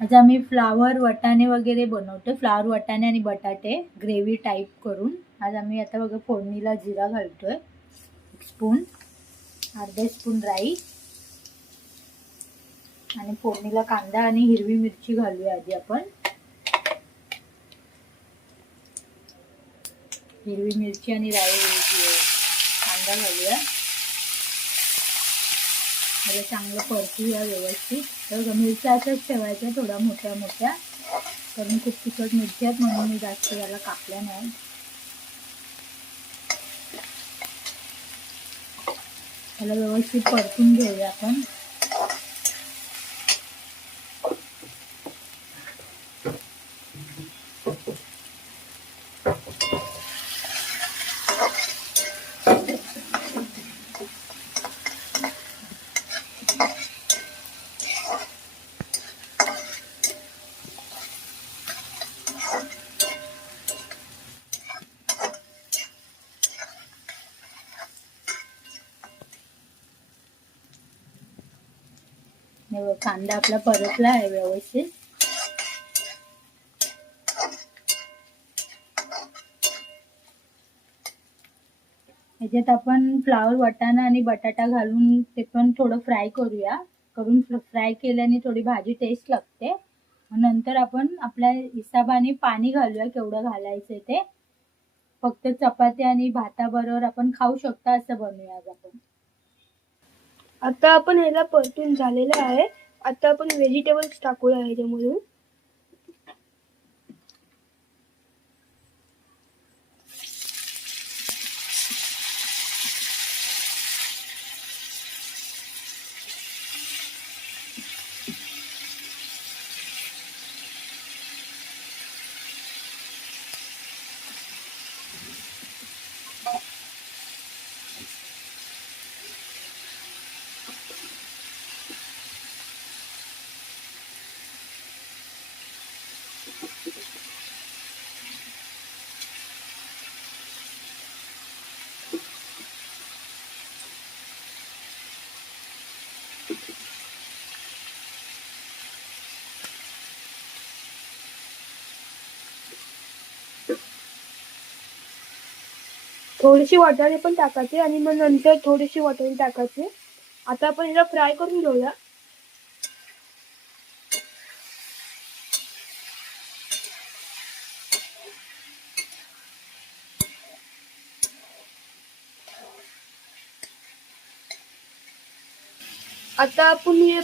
आज आम्ही फ्लावर वाटाणे वगैरे बनवतो. फ्लावर वाटाणे आणि बटाटे ग्रेव्ही टाईप करून. आज आम्ही आता बघा फोडणीला जिरा घालतोय 1 स्पून, अर्धा स्पून राई आणि फोडणीला कांदा आणि हिरवी मिरची घालूया आधी आपण. हिरवी मिरची आणि राई कांदा घालूया. मला चांगलं परतूया व्यवस्थित. तर मिरच्या अशाच ठेवायच्या थोड्या मोठ्या मोठ्या, कारण खूप तिखट मिरची आहेत म्हणून मी जास्त याला कापल्या नाही. त्याला व्यवस्थित परतून घेऊया आपण. कांदा आपला परतला आहे व्यवस्थित. ह्याच्यात आपण फ्लावर वाटाणा आणि बटाटा घालून ते पण थोडं फ्राय करूया. फ्राय केल्याने थोडी भाजी टेस्ट लागते. नंतर आपण आपल्या हिशोबाने पाणी घालूया, केवढं घालायचं ते. फक्त चपाती आणि भाताबरोबर आपण खाऊ शकता असं बनवूया आज आपण. आता आपण ह्याला परतून झालेलं आहे. आता आपण व्हेजिटेबल्स टाकूया ह्याच्यामधून. थोडीशी वाटाणे पण टाकायचे आणि मग नंतर थोडीशी वाटाणे टाकायचे. आता आपण ह्याला फ्राय करून घेऊया. आता आपण हे